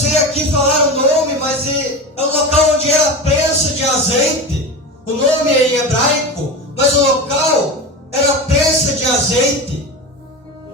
sei aqui falar o nome, mas é um local onde era prensa de azeite. O nome é em hebraico, mas o local era prensa de azeite.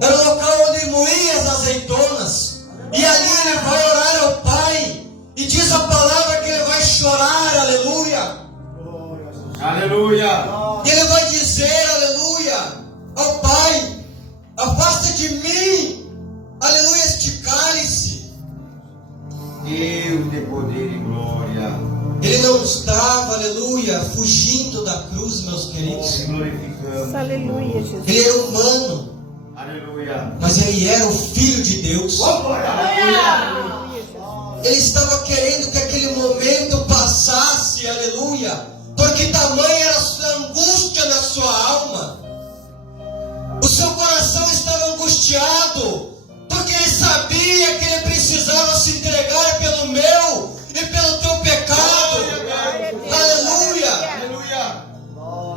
Era o local onde moía as azeitonas. E ali ele vai orar ao Pai. E diz a palavra que ele vai chorar, aleluia. Aleluia. E ele vai dizer, aleluia, ao Pai: afasta de mim, aleluia, este cálice. Deus de poder e glória. Ele não estava, aleluia, fugindo da cruz, meus queridos. Glorificamos. Aleluia, Jesus. Ele era humano, Aleluia. mas ele era o Filho de Deus. Aleluia. Ele estava querendo que aquele momento passasse, aleluia, porque tamanha era a sua angústia na sua alma. O seu coração estava angustiado, porque ele sabia que ele precisava se entregar pelo meu e pelo teu pecado. Aleluia. Aleluia.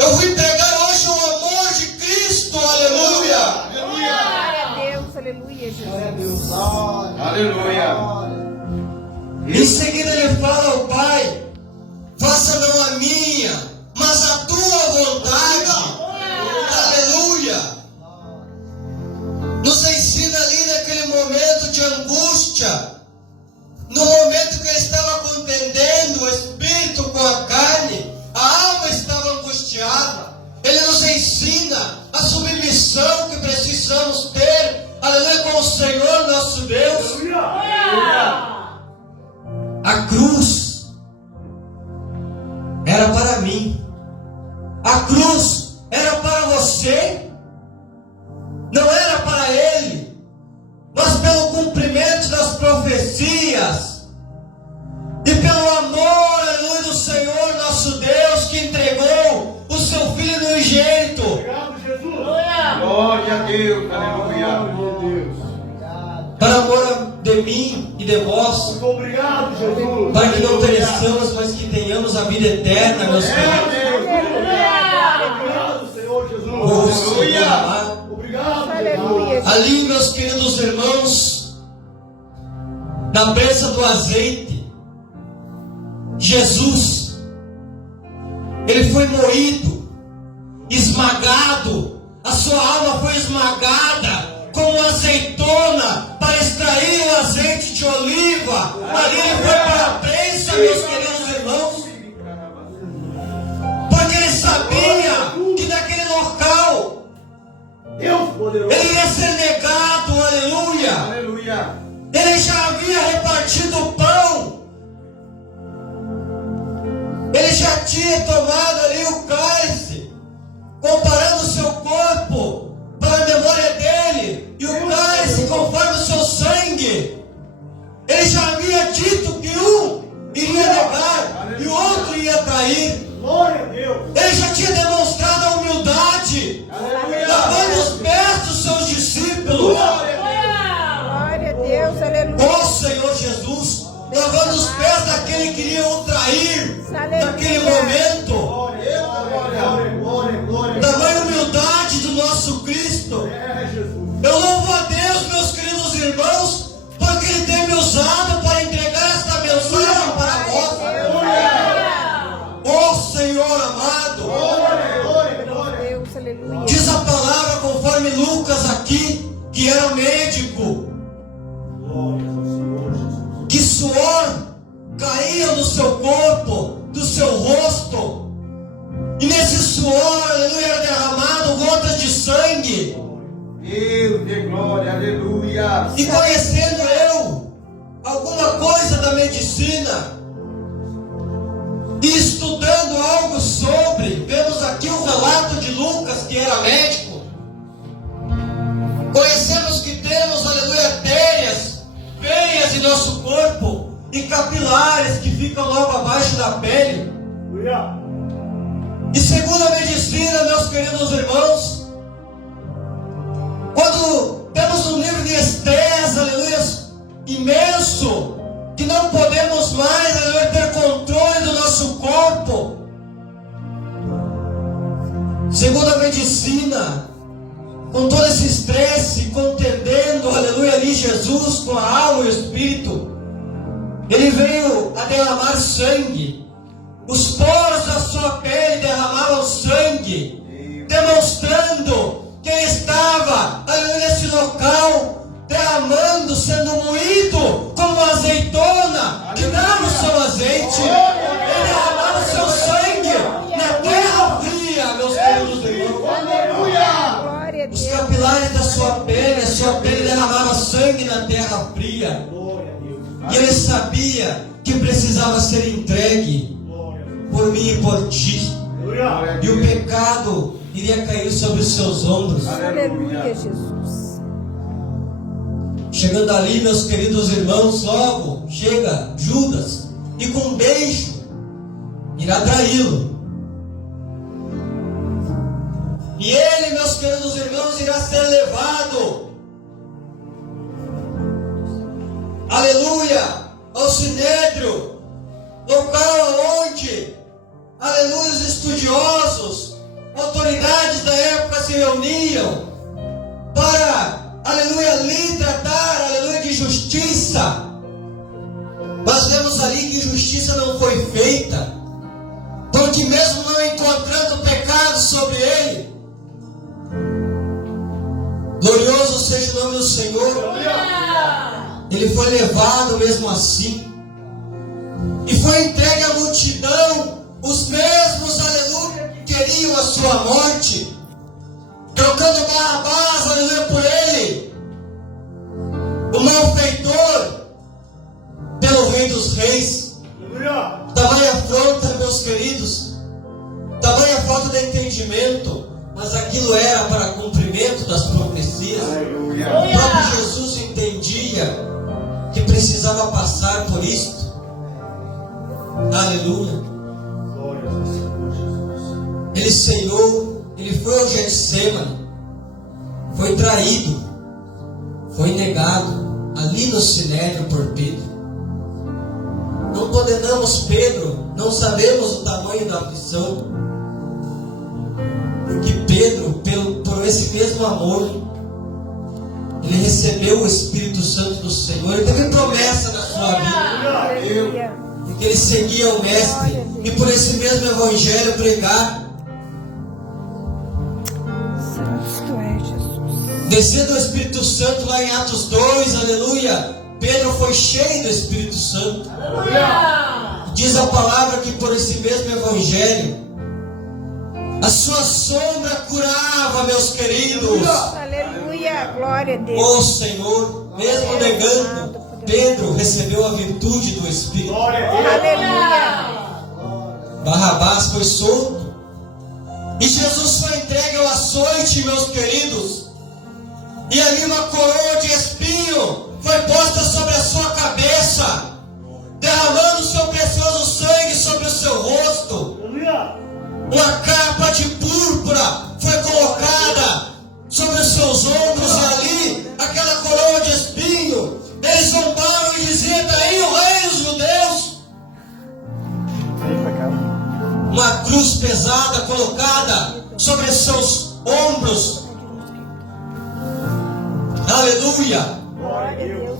Eu vim pregar hoje o amor de Cristo. Aleluia. Glória a Deus, aleluia, Jesus. Aleluia. Em seguida ele fala ao Pai: faça não a minha, mas a tua vontade. Aleluia. Nos ensina ali naquele momento de angústia, no momento que ele estava contendendo o espírito com a carne, a alma estava angustiada. Ele nos ensina a submissão que precisamos ter, aleluia, com o Senhor nosso Deus. A cruz era para mim, a cruz era para você, não era para ele, mas pelo cumprimento das profecias e pelo amor, aleluia, do Senhor nosso Deus, que entregou o seu Filho unigênito. Glória a Deus. Aleluia. Para amor de mim e de vós, Obrigado, Jesus. para que não pereçamos, mas que tenhamos a vida eterna, meus queridos. Obrigado, Senhor Jesus. Oh, Senhor amado. Obrigado, Aleluia. Ali, meus queridos irmãos, na prensa do azeite, Jesus, ele foi moído, esmagado, a sua alma foi esmagada como azeitona para extrair o azeite de oliva. Ali ele foi para a prensa, meus queridos irmãos, porque ele sabia que naquele local Deus poderoso. ele ia ser negado, aleluia. Aleluia. Ele já havia repartido o pão. Ele já tinha tomado ali o cálice, comparando o seu corpo para a memória dele, e o cálice conforme o seu sangue. Ele já havia dito que um iria negar e o outro ia trair. Glória a Deus. Ele já tinha demonstrado a humildade, lavando os pés dos seus discípulos. Glória a Deus, aleluia. Ó Senhor Jesus, lavando os pés daquele que iria o trair naquele momento. Glória, glória, glória. Tamanha humildade do nosso Cristo. É, Jesus. Eu louvo a Deus, meus queridos irmãos, porque Ele tem me usado para entregar esta mensagem para vós. Ó Senhor amado, Glória, glória, glória. Deus, aleluia. diz a palavra conforme Lucas aqui, que era médico, Glória ao Senhor Jesus. que suor caía no seu corpo, do seu rosto, e nesse suor, aleluia, era derramado gotas de sangue. Deus de glória. Aleluia. E conhecendo eu alguma coisa da medicina, e estudando algo sobre, vemos aqui o relato de Lucas, que era médico. Conhecemos que temos, aleluia, artérias, veias em nosso corpo e capilares que ficam logo abaixo da pele. Aleluia. E segundo a medicina, meus queridos irmãos, quando temos um nível de estresse, aleluia, imenso, que não podemos mais, aleluia, ter controle do nosso corpo, segundo a medicina, com todo esse estresse, contendendo, aleluia, ali Jesus com a alma e o espírito, Ele veio a derramar sangue. Os poros da sua pele derramavam sangue, demonstrando que ele estava ali nesse local, derramando, sendo moído como uma azeitona que dava o seu azeite. Ele derramava o seu sangue na terra fria, meus queridos irmãos. Glória a Os Deus. capilares da sua pele derramava sangue na terra fria. Glória a Deus. E ele sabia que precisava ser entregue Glória a Deus. por mim e por ti. Aleluia. E o pecado iria cair sobre os seus ombros. Aleluia, Jesus. Chegando ali, meus queridos irmãos, logo chega Judas e com um beijo irá traí-lo. E ele, meus queridos irmãos, irá ser levado, aleluia, ao Sinédrio, local onde, aleluia, os estudiosos, autoridades da época se reuniam para, aleluia, ali tratar, aleluia, de justiça. Mas vemos ali que justiça não foi feita, porque mesmo não encontrando pecado sobre ele, glorioso seja o nome do Senhor, ele foi levado mesmo assim, e foi entregue à multidão, os mesmos, aleluia, que queriam a sua morte, trocando Barrabás, aleluia, por ele, o malfeitor, pelo Rei dos Reis. Aleluia. Tamanha afronta, meus queridos, tamanha falta de entendimento, mas aquilo era para cumprimento das profecias. Aleluia. O próprio Jesus entendia que precisava passar por isto. Aleluia. Glória ao Senhor Jesus. Ele ceiou, ele foi ao Getsemane, foi traído, foi negado ali no Sinédrio por Pedro. Não condenamos Pedro, não sabemos o tamanho da aflição, porque Pedro, por esse mesmo amor, ele recebeu o Espírito Santo do Senhor. Ele teve promessa na sua vida, Aleluia. porque ele seguia o Mestre, e por esse mesmo Evangelho pregar. Santo tu és, Jesus. Descendo o Espírito Santo lá em Atos 2, aleluia, Pedro foi cheio do Espírito Santo. Diz a palavra que por esse mesmo Evangelho, a sua sombra curava, meus queridos. Aleluia. Glória a Deus. Ô Senhor, mesmo negando, Pedro recebeu a virtude do Espírito. Glória a Deus. Aleluia. Barrabás foi solto. E Jesus foi entregue ao açoite, meus queridos. E ali uma coroa de espinho foi posta sobre a sua cabeça, derramando o seu precioso sangue sobre o seu rosto. Aleluia. Uma capa de púrpura foi colocada sobre os seus ombros, e ali, aquela coroa de espinho, eles zombavam e diziam: "Está aí o rei dos judeus." Uma cruz pesada colocada sobre seus ombros. Aleluia. Glória a Deus.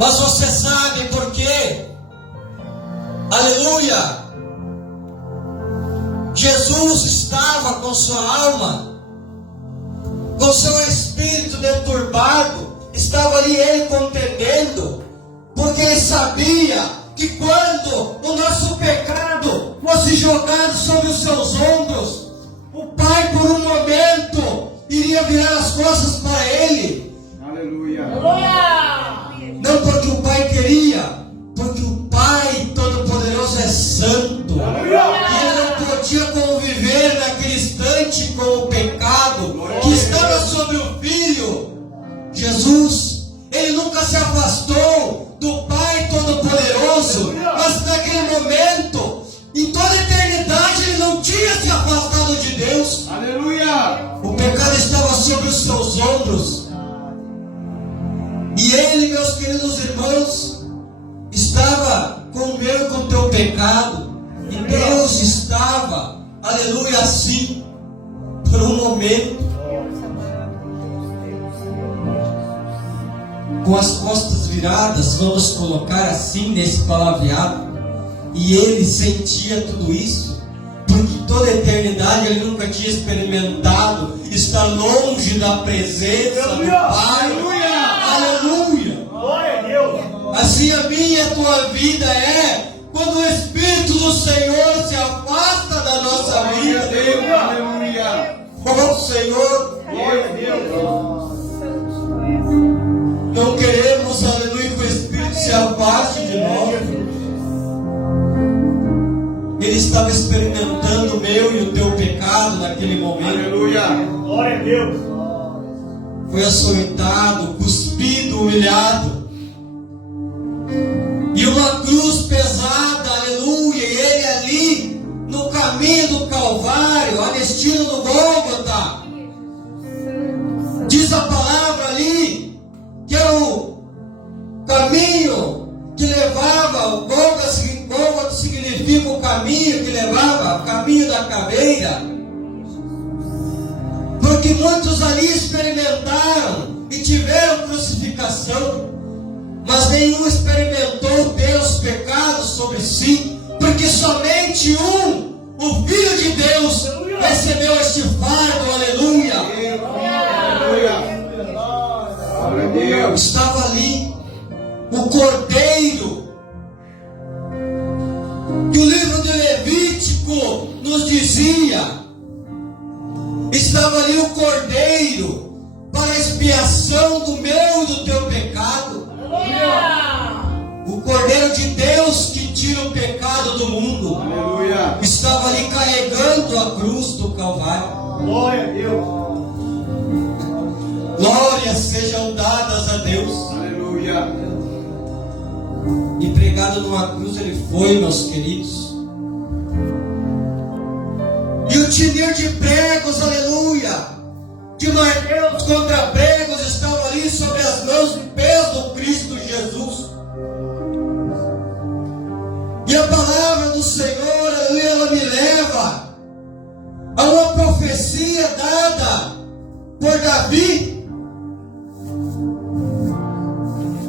Mas você sabe por quê? Aleluia. Jesus estava com sua alma, com seu espírito deturbado, estava ali ele contendendo, porque ele sabia que quando o nosso pecado fosse jogado sobre os seus ombros, o Pai por um momento iria virar as costas para ele. Aleluia. Não porque o Pai queria, porque o Pai Todo-Poderoso é santo. E ele não podia conviver naquele instante com o pecado que estava sobre o Filho. Jesus, ele nunca se afastou do Pai Todo-Poderoso, mas naquele momento, em toda a eternidade, ele não tinha se afastado de Deus. Aleluia. O pecado estava sobre os seus ombros. E ele, meus queridos irmãos, estava com o meu e com o teu pecado. E Deus estava, aleluia, assim, por um momento. com as costas viradas, vamos colocar assim nesse palavreado. E ele sentia tudo isso, porque toda a eternidade ele nunca tinha experimentado estar longe da presença do Pai. Aleluia! Glória a Deus. Assim a minha e a tua vida é quando o Espírito do Senhor se afasta da nossa vida. Aleluia. Como o Senhor, Glória a Deus. não queremos, aleluia, que o Espírito se afaste de nós. Ele estava experimentando o meu e o teu pecado naquele momento. Aleluia. Glória a Deus. Foi açoitado, cuspido, humilhado. E uma cruz pesada, aleluia. E ele ali, no caminho do Calvário, ao destino do Gólgota. Diz a palavra ali, que era o caminho que levava, o Gólgota significa o caminho que levava, o caminho da caveira. Porque muitos ali experimentaram e tiveram crucificação, mas nenhum experimentou ter os pecados sobre si, porque somente o Filho de Deus, recebeu este fardo, aleluia. Glória a Deus. Estava ali o Cordeiro, que o livro de Levítico nos dizia. Estava ali o Cordeiro para a expiação do meu e do teu pecado. O Cordeiro de Deus que tira o pecado do mundo. Aleluia. Estava ali carregando a cruz do Calvário. Glória a Deus. Glórias sejam dadas a Deus. Aleluia. E pregado numa cruz ele foi, meus queridos. E o tinir de pregos, aleluia, de martelos contra pregos estava ali sobre as mãos de peso do Cristo Jesus. E a palavra do Senhor, aleluia, ela me leva a uma profecia dada por Davi.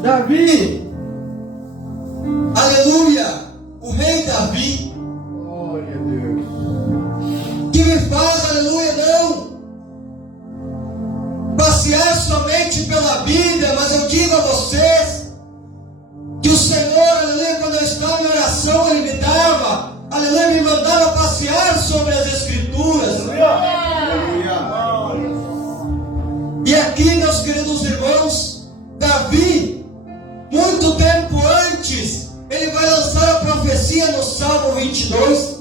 Davi, aleluia, o rei Davi, Glória a Deus. que me faz, aleluia, não passear somente pela Bíblia, mas eu digo a vocês que o Senhor, aleluia, quando eu estava em oração, Ele me dava, aleluia, me mandava passear sobre as Escrituras. Aleluia. E aqui, meus queridos irmãos, Davi, muito tempo antes, ele vai lançar a profecia no Salmo 22.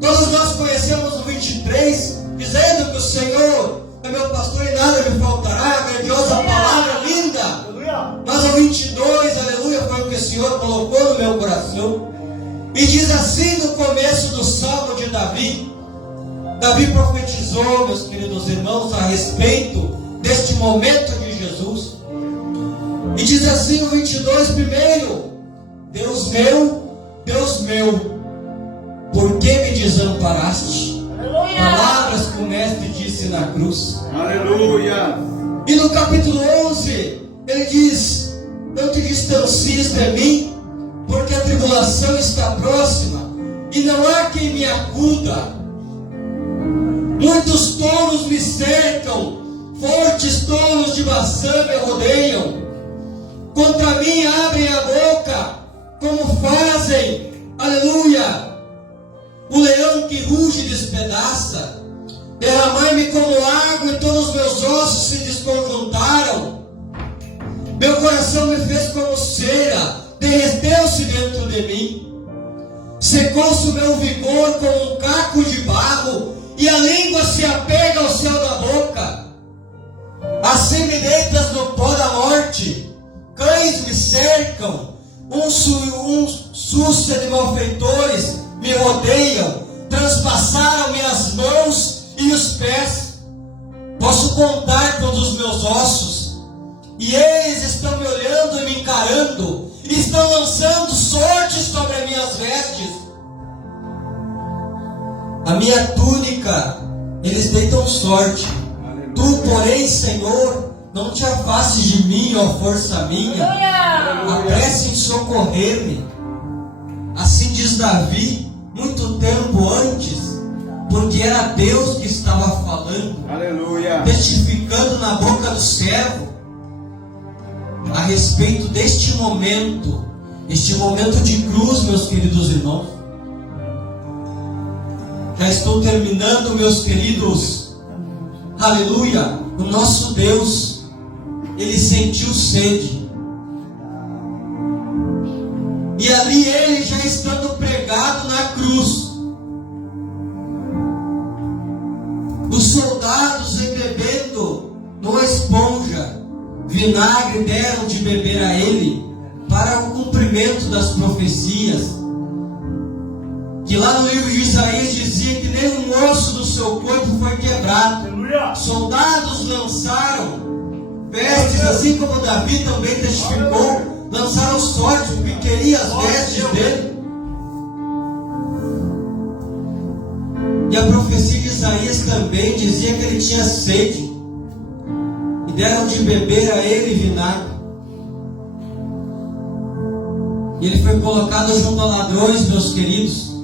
Todos nós conhecemos o 23, dizendo que o Senhor é meu pastor e nada me faltará, grandiosa palavra linda. Aleluia. Mas o 22, aleluia, foi o que o Senhor colocou no meu coração. E diz assim no começo do Salmo de Davi. Davi profetizou, meus queridos irmãos, a respeito deste momento de Jesus. E diz assim o 22 primeiro: Deus meu, por que me desamparaste? Palavras que o mestre disse na cruz. Aleluia. E no capítulo 11, ele diz: não te distancies de mim, porque a tribulação está próxima, e não há quem me acuda. Muitos touros me cercam, fortes touros de maçã me rodeiam. Contra mim abrem a boca, como fazem, aleluia, o leão que ruge e despedaça. Derramai-me como água e todos os meus ossos se desconjuntaram. Meu coração me fez como cera, derreteu-se dentro de mim. Secou-se o meu vigor como um caco de barro, e a língua se apega ao céu da boca. Assim me deitas no pó da morte, cães me cercam, súcia de malfeitores me rodeiam, transpassaram minhas mãos e os pés. Posso contar todos os meus ossos, e eles estão me olhando e me encarando, e estão lançando sortes sobre as minhas vestes. A minha túnica, eles deitam sorte. Tu, porém, Senhor, Não te afastes de mim, ó força minha. Apresse em socorrer-me. Assim diz Davi, muito tempo antes, porque era Deus que estava falando, Aleluia. testificando na boca do servo a respeito deste momento de cruz, meus queridos irmãos. Já estou terminando, meus queridos. Aleluia. O nosso Deus, Ele sentiu sede. E ali Ele já estando pregado na cruz, os soldados bebendo numa esponja vinagre deram de beber a Ele para o cumprimento das profecias, que lá no livro de Isaías dizia que nem um osso do seu corpo foi quebrado. Aleluia. Soldados lançaram vestes, assim como Davi também testificou, lançaram sorte porque queria as vestes dele. E a profecia de Isaías também dizia que ele tinha sede, e deram de beber a ele vinagre. E ele foi colocado junto a ladrões, meus queridos.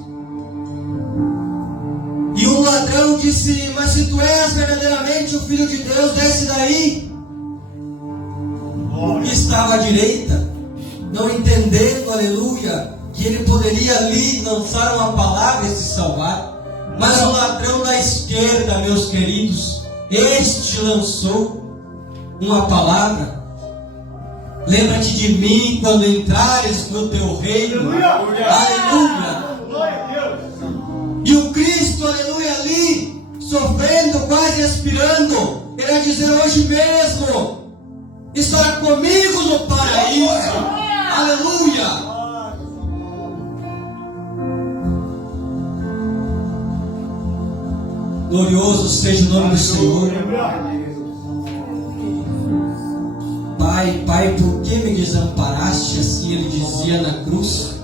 E um ladrão disse: mas se tu és verdadeiramente o Filho de Deus, desce daí. E estava à direita, não entendendo, aleluia, que ele poderia ali lançar uma palavra e se salvar. Mas o ladrão da esquerda, meus queridos, este lançou uma palavra: lembra-te de mim quando entrares no teu reino. Aleluia. Glória a Deus. E o Cristo, aleluia, ali, sofrendo, quase expirando, ele vai dizer: hoje mesmo estará comigo no paraíso. Aleluia. Glorioso seja o nome do Senhor. Pai, Pai, por que me desamparaste? Assim ele dizia na cruz.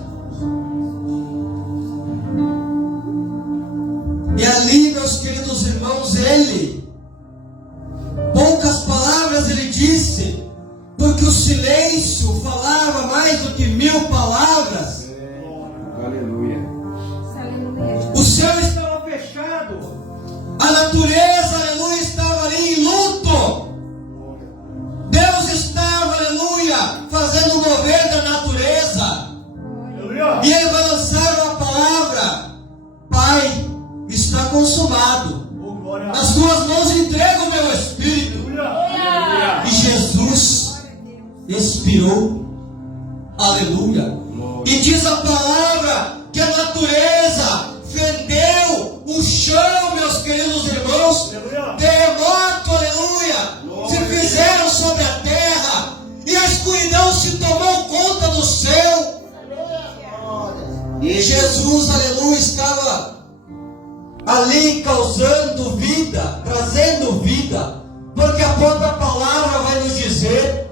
E ali, meus queridos irmãos, ele, poucas palavras ele disse, porque o silêncio falava mais do que 1000 palavras. Aleluia. O céu estava fechado. A natureza, aleluia, estava ali em luto. Deus estava, aleluia, fazendo mover da natureza. Aleluia. E ele vai lançar uma palavra: Pai, está consumado. Oh, glória a Nas tuas mãos entrego o meu espírito. Aleluia. E Jesus expirou. Aleluia. E diz a palavra que a natureza fendeu o chão, meus queridos irmãos. Aleluia. Terremoto, aleluia, se fizeram sobre a terra, e a escuridão se tomou conta do céu. E Jesus, aleluia, estava ali causando vida, trazendo vida, porque a própria palavra vai nos dizer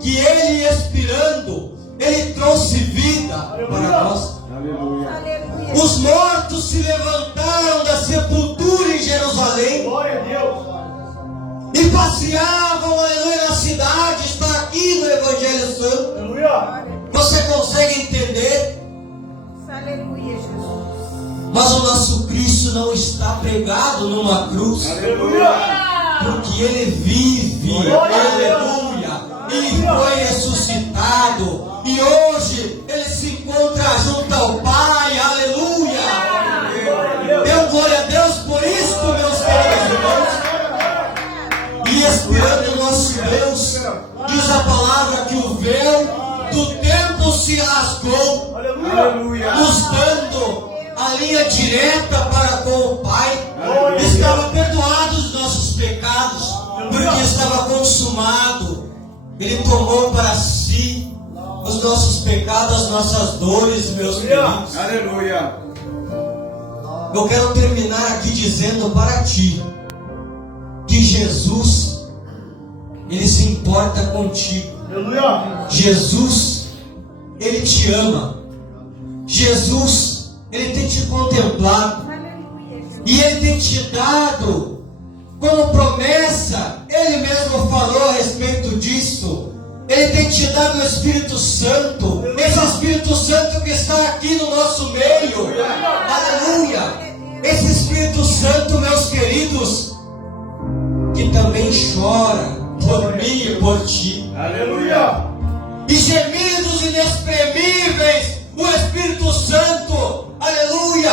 que ele expirando, ele trouxe vida para nós. Aleluia. Os mortos se levantaram da sepultura em Jerusalém Glória a Deus. e passeavam, aleluia, na cidade. Está aqui no Evangelho Santo. Aleluia. Você consegue entender? Aleluia, Jesus. Mas o nosso Cristo não está pregado numa cruz, Aleluia. porque ele vive, aleluia, e foi ressuscitado, e hoje ele se encontra junto ao Pai, aleluia. Deu glória a Deus por isso, meus queridos irmãos. E esperando o nosso Deus, diz a palavra que o véu do templo se rasgou, Aleluia. nos dando a linha direta para com o Pai. Estava perdoado os nossos pecados, porque estava consumado. Ele tomou para si os nossos pecados, as nossas dores, meus queridos. Aleluia. Eu quero terminar aqui dizendo para ti que Jesus, ele se importa contigo. Aleluia. Jesus, ele te ama. Jesus, ele tem te contemplado. Aleluia, Jesus. E ele tem te dado como promessa, Ele mesmo falou a respeito disso. Ele tem te dado o Espírito Santo. Esse Espírito Santo que está aqui no nosso meio. Aleluia. Esse Espírito Santo, meus queridos, que também chora por mim e por ti. Aleluia. E gemidos inexprimíveis, o Espírito Santo, aleluia,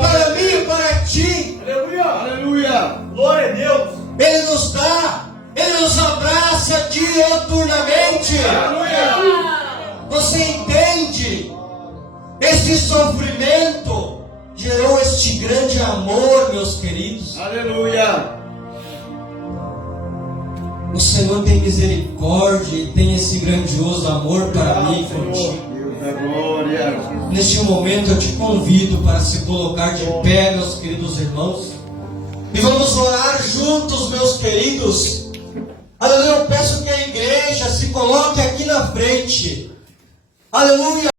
para mim e para ti. Aleluia. Aleluia. Glória a Deus. Ele nos dá, Ele nos abraça diuturnamente. Aleluia. Você entende? Esse sofrimento gerou este grande amor, meus queridos. Aleluia. O Senhor tem misericórdia e tem esse grandioso amor para mim e por ti. Deus da glória. Neste momento eu te convido para se colocar de pé, meus queridos irmãos. E vamos orar juntos, meus queridos. Aleluia, eu peço que a igreja se coloque aqui na frente. Aleluia.